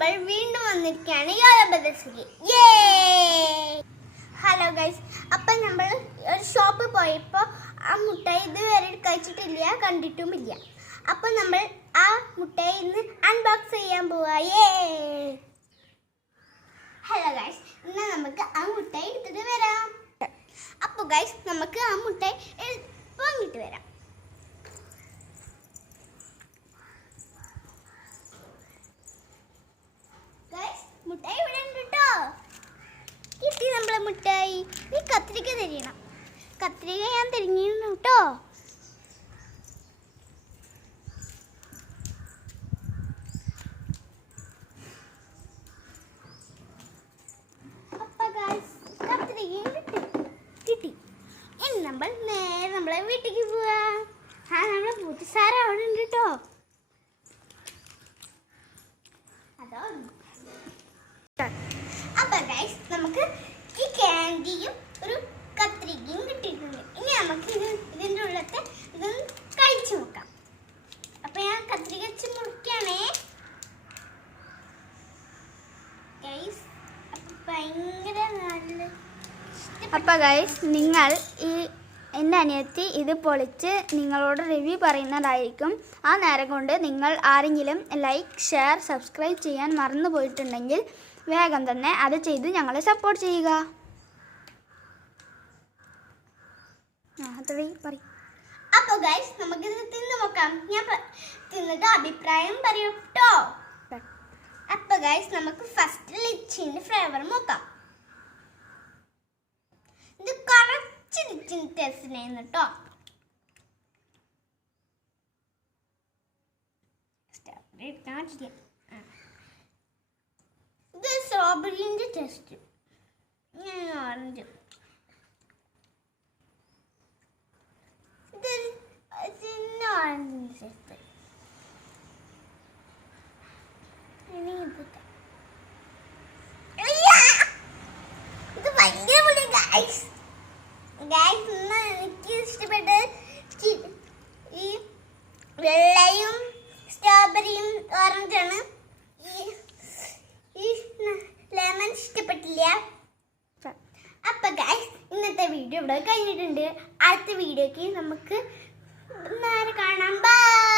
നമ്മൾ വീണ്ടും വന്നിരിക്കുകയാണ് യോല ബ്രദേഴ്സിൽ. ഹലോ ഗൈസ്, അപ്പം നമ്മൾ ഒരു ഷോപ്പിൽ പോയപ്പോൾ ആ മുട്ടായി ഇതുവരെ കഴിച്ചിട്ടില്ല, കണ്ടിട്ടുമില്ല. അപ്പം നമ്മൾ ആ മുട്ടായി ഇന്ന് അൺബോക്സ് ചെയ്യാൻ പോവാ. ഹലോ ഗൈസ്, ഇന്ന് നമുക്ക് ആ മുട്ടായി എടുത്തിട്ട് വരാം. അപ്പോൾ ഗൈസ്, നമുക്ക് ആ മുട്ടായി വാങ്ങിയിട്ട് വരാം. മുട്ടായി ഇവിടെ ഉണ്ട് കേട്ടോ. കിട്ടി നമ്മളെ മുട്ടായി. നീ കത്രിക തരണം. കത്രിക ഞാൻ തിരിഞ്ഞിരുന്നു കേട്ടോ. അപ്പൊ ഗൈസ്, കത്രികയും കിട്ടി. ഇനി നമ്മൾ നേരെ നമ്മളെ വീട്ടിലേക്ക് പോവാ. നമ്മളെ പൂട്ടിസാര അവിടെ ഉണ്ട് കേട്ടോ. അതോ അപ്പൊ ഗൈസ്, നമുക്ക് ഈ ക്യാൻഡിയും ഒരു കത്രികയും കിട്ടിയിട്ടുണ്ട്. ഇനി നമുക്ക് ഇതിൻ്റെ ഉള്ളത്തെ ഇതൊന്ന് കഴിച്ചു നോക്കാം. അപ്പൊ ഞാൻ കത്രിക വെച്ച് മുറിക്കാണേ ഗൈസ്. ഭയങ്കര നല്ല. അപ്പോൾ ഗൈസ്, നിങ്ങൾ എൻ്റെ അനിയത്തി ഇത് പൊളിച്ച് നിങ്ങളോട് റിവ്യൂ പറയുന്നതായിരിക്കും. ആ നേരം കൊണ്ട് നിങ്ങൾ ആരെങ്കിലും ലൈക്ക്, ഷെയർ, സബ്സ്ക്രൈബ് ചെയ്യാൻ മറന്നു പോയിട്ടുണ്ടെങ്കിൽ വേഗം തന്നെ അത് ചെയ്ത് ഞങ്ങളെ സപ്പോർട്ട് ചെയ്യുക. അപ്പോൾ ഗൈസ്, നമുക്കിത് തിന്നു നോക്കാം. ഞാൻ തിന്നിട്ട് അഭിപ്രായം പറയൂ കേട്ടോ. അപ്പോൾ ഗൈസ്, നമുക്ക് ഫസ്റ്റ് ലിച്ചിൻ്റെ ഫ്ലേവർ നോക്കാം. ഇത് കുറച്ച് ലിച്ചിൻ ടേസ്റ്റ് ചെയ്യുന്നു കേട്ടോ. ഇത് സ്ട്രോബെറിൻ്റെ ടേസ്റ്റ്, ഓറഞ്ച്. ഇത് ഓറഞ്ചിൻ്റെ ടേസ്റ്റ്. ഇത് ഭയങ്കര പൊളി ഗൈസ്. ഗൈസ്, എനിക്ക് ഇഷ്ടപ്പെട്ടത് ഈ വെള്ളയും സ്ട്രോബെറിയും ഓറഞ്ചാണ്. ഈ ലെമൺ ഇഷ്ടപ്പെട്ടില്ല. അപ്പൊ ഗൈസ്, ഇന്നത്തെ വീഡിയോ ഇവിടെ കഴിഞ്ഞിട്ടുണ്ട്. അടുത്ത വീഡിയോക്ക് നമുക്ക് നേരെ കാണാം. ബൈ.